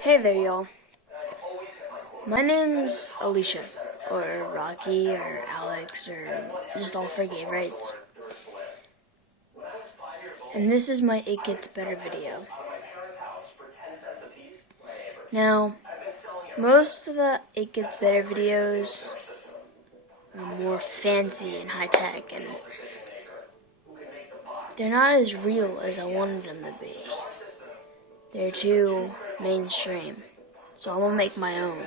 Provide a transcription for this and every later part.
Hey there, y'all. My name's Alicia, or Rocky, or Alex, or just all for gay rights. And this is my It Gets Better video. Now, most of the It Gets Better videos are more fancy and high-tech, and they're not as real as I wanted them to be. They're too mainstream, so I'm gonna make my own.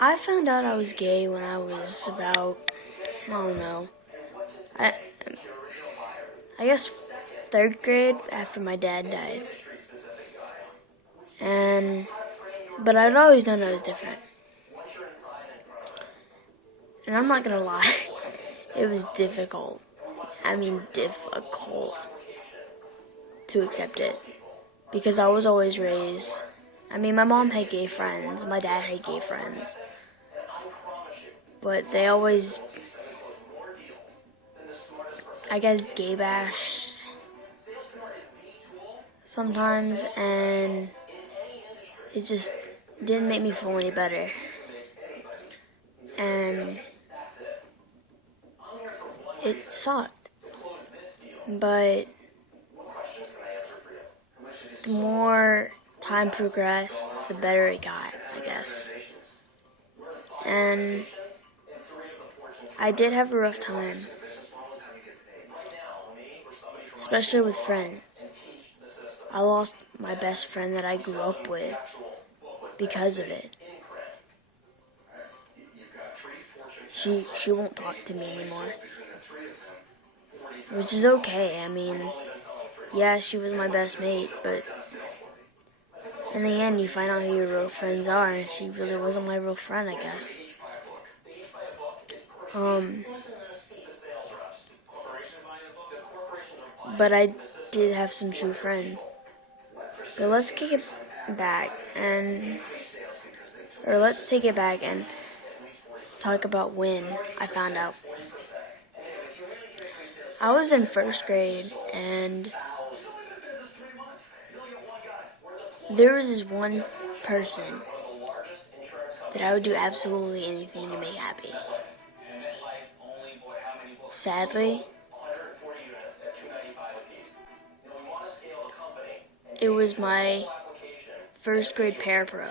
I found out I was gay when I was about, I don't know, I guess 3rd grade after my dad died. But I'd always known I was different. And I'm not gonna lie, it was difficult. Difficult to accept it. Because I was always raised, my mom had gay friends, my dad had gay friends. But they always, I guess, gay bashed sometimes, and it just didn't make me feel any better. And it sucked. But the more time progressed, the better it got, I guess. And I did have a rough time, especially with friends. I lost my best friend that I grew up with because of it. She won't talk to me anymore, which is okay. Yeah, she was my best mate, but in the end you find out who your real friends are, and she really wasn't my real friend, I guess. But I did have some true friends. But let's take it back and talk about when I found out. I was in 1st grade, and there was this one person that I would do absolutely anything to make happy. Sadly, it was my 1st grade parapro.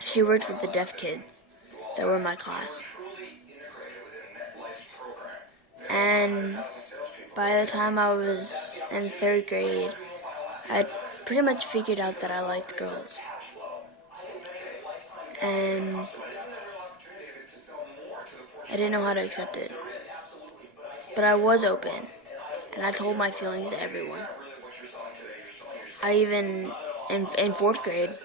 She worked with the deaf kids that were in my class. And by the time I was in 3rd grade, I'd pretty much figured out that I liked girls. And I didn't know how to accept it. But I was open, and I told my feelings to everyone. I even, in 4th grade,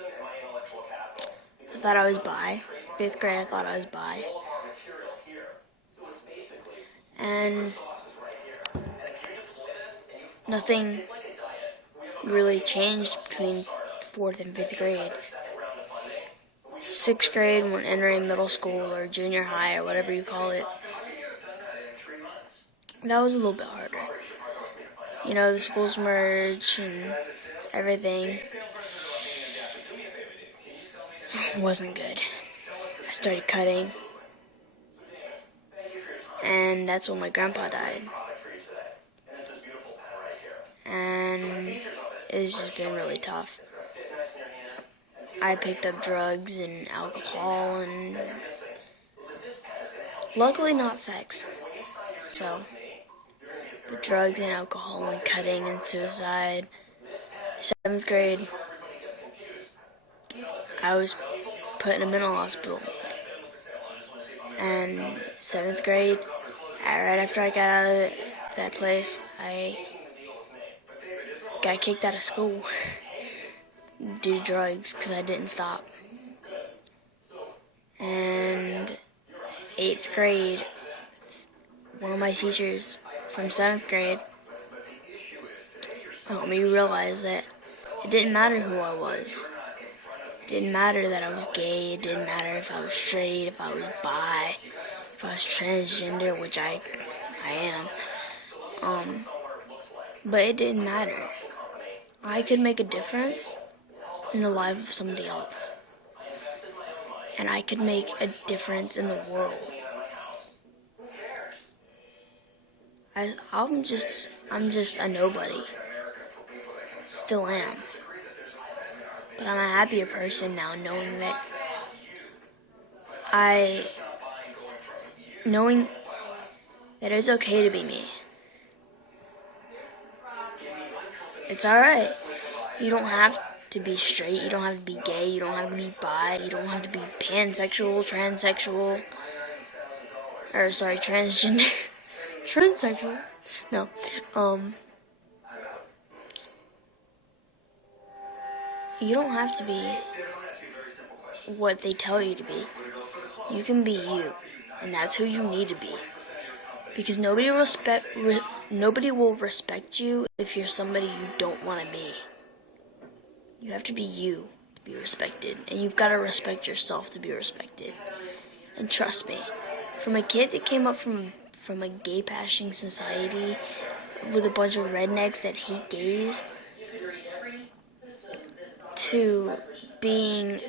I thought I was bi. 5th grade, I thought I was bi. And nothing really changed between 4th and 5th grade. 6th grade, when entering middle school or junior high or whatever you call it, that was a little bit harder. The schools merged and everything wasn't good. I started cutting, and that's when my grandpa died. And it's just been really tough. I picked up drugs and alcohol, and luckily not sex. So, but drugs and alcohol and cutting and suicide. 7th grade, I was put in a mental hospital. And 7th grade, right after I got out of that place, I got kicked out of school due to drugs because I didn't stop. And 8th grade, one of my teachers from 7th grade helped me realize that it didn't matter who I was. It didn't matter that I was gay. It didn't matter if I was straight, if I was bi, if I was transgender, which I am. But it didn't matter. I could make a difference in the life of somebody else. And I could make a difference in the world. I'm just a nobody. Still am. But I'm a happier person now knowing that it's okay to be me. It's alright. You don't have to be straight, you don't have to be gay, you don't have to be bi, you don't have to be pansexual, transsexual, transgender. Transsexual? No. You don't have to be what they tell you to be. You can be you, and that's who you need to be. Because nobody will respect you if you're somebody you don't want to be. You have to be you to be respected, and you've got to respect yourself to be respected. And trust me, from a kid that came up from a gay-bashing society with a bunch of rednecks that hate gays, to being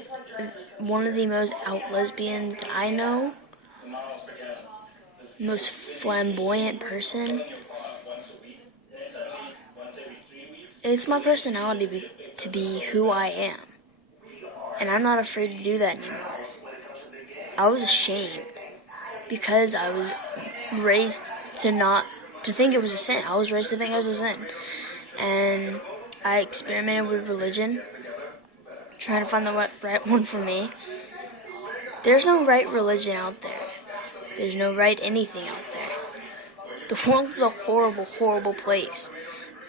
one of the most out lesbians that I know, most flamboyant person. It's my personality to be who I am. And I'm not afraid to do that anymore. I was ashamed because I was raised to think it was a sin. I was raised to think it was a sin. And I experimented with religion, trying to find the right one for me. There's no right religion out there. There's no right anything out there. The world is a horrible, horrible place.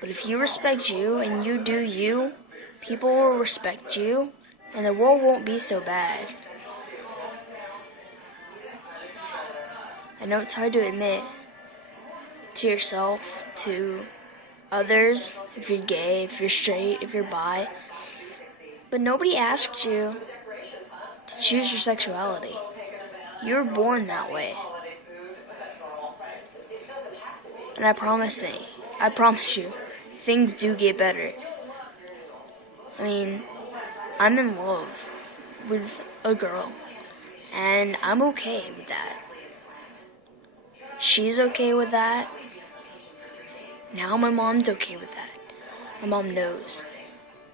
But if you respect you and you do you, people will respect you, and the world won't be so bad. I know it's hard to admit to yourself, to others, if you're gay, if you're straight, if you're bi, but nobody asked you to choose your sexuality. You're born that way. And I promise you, things do get better. I mean, I'm in love with a girl, and I'm okay with that. She's okay with that. Now my mom's okay with that. My mom knows.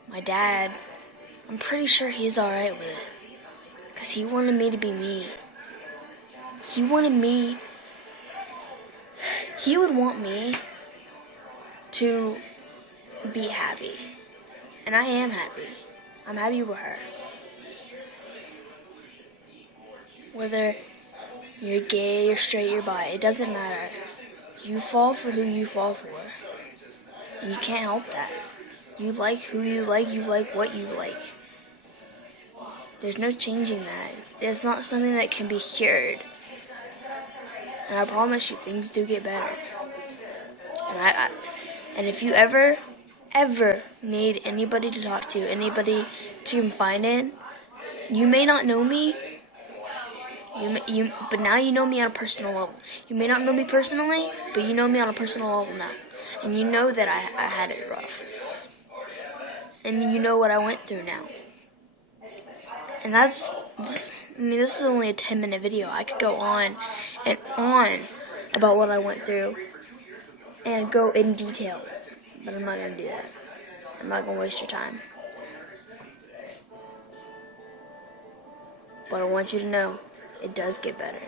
My dad, I'm pretty sure he's alright with it. Because he wanted me to be me. He would want me to be happy. And I am happy. I'm happy with her. Whether you're gay, you're straight, you're bi, it doesn't matter. You fall for who you fall for. And you can't help that. You like who you like what you like. There's no changing that. It's not something that can be cured. And I promise you, things do get better. And if you ever need anybody to talk to, anybody to confide in, you may not know me, but now you know me on a personal level. You may not know me personally, but you know me on a personal level now. And you know that I had it rough. And you know what I went through now. And this is only a 10-minute video. I could go on and on about what I went through and go in detail. But I'm not going to do that. I'm not going to waste your time. But I want you to know, it does get better.